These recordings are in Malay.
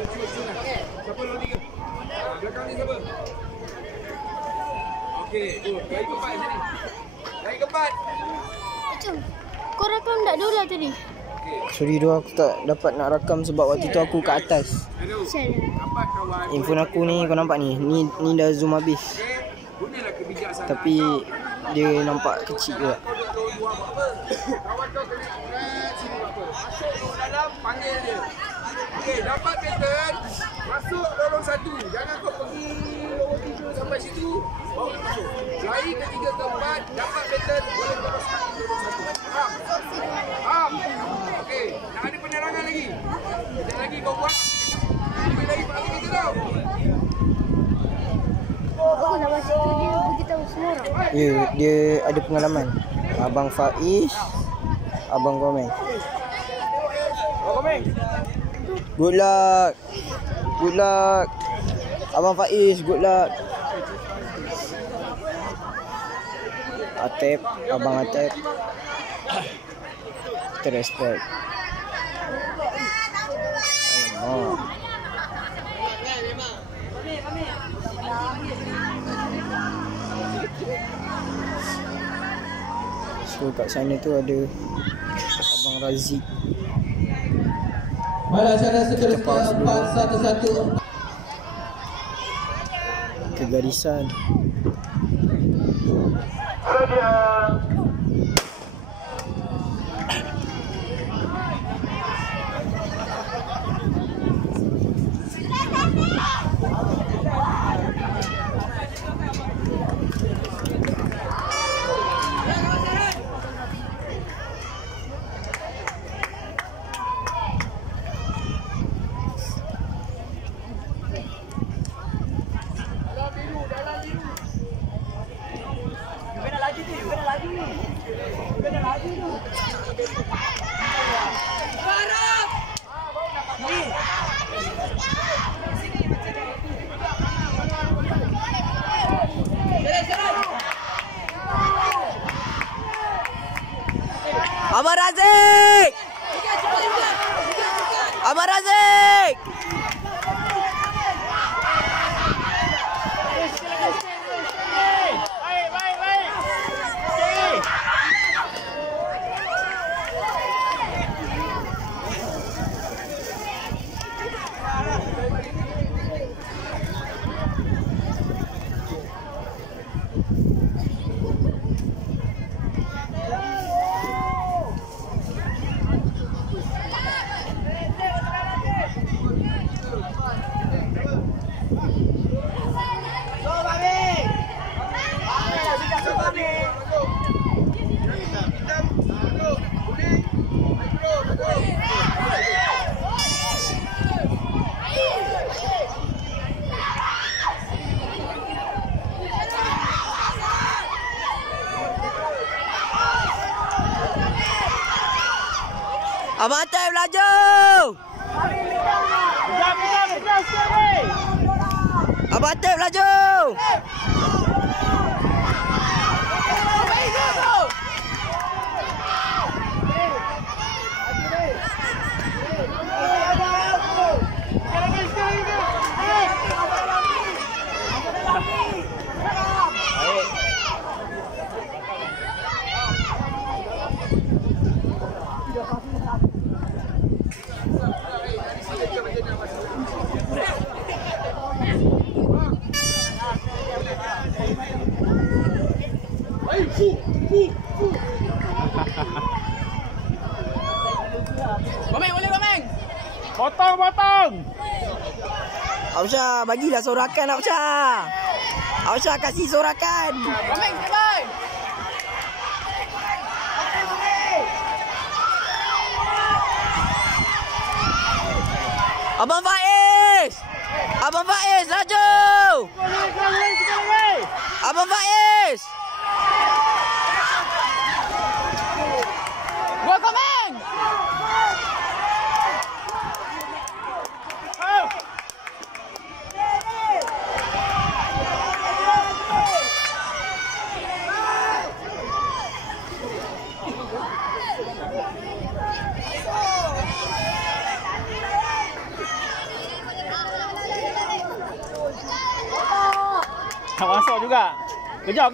Siapa nombor 3? Belakang ni siapa? Okey, lagi keempat sini. Lagi keempat. Macam kau rakam tak dola tadi? Sorry doh, aku tak dapat nak rakam sebab waktu tu aku kat atas. Info aku ni kau nampak ni. Ni dah zoom habis. Gunalah kebijaksanaan. Tapi dia nampak kecil juga. Kawan kau kena sini apa? Masuk dalam panggil dia. Okey, dapat pattern. Masuk lorong 1. Jangan kau pergi lorong 3 sampai situ. Baru masuk. Lari ke 3 ke 4, dapat pattern boleh teruskan di lorong 1. Faham? Faham? Okey, nak ada penerangan lagi. Sekejap lagi kau buat. Lebih lagi pagi kita tau. Aku nak baca tu dia beritahu semua orang. Ya, dia ada pengalaman. Abang Faiz, Abang Komeng. Abang Komeng. Good luck. Good luck. Abang Faiz, good luck. Atep, Abang Atep. Kita respect. Oh. So kat sana tu ada Abang Razik. Pada acara seterusnya 411 Kegarisan. Abang Razik! Abang Razik! Abang Atep laju! Abang Atep laju! Komeng, boleh Komeng? Potong. Ausha, bagilah sorakan Ausha. Ausha kasih sorakan. Komeng, bye. Abang Faiz! Abang Faiz laju! Abang Faiz! Gua Komeng! juga. Kejar.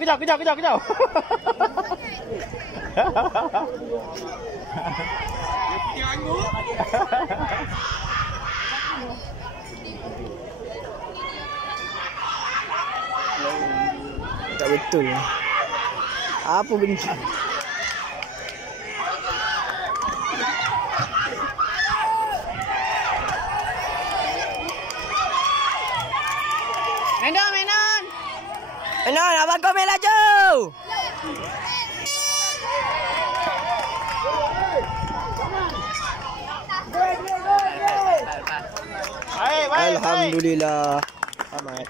Tak betul. Apa benda? Menon, abang kau main laju. Baik. Alhamdulillah. Amat.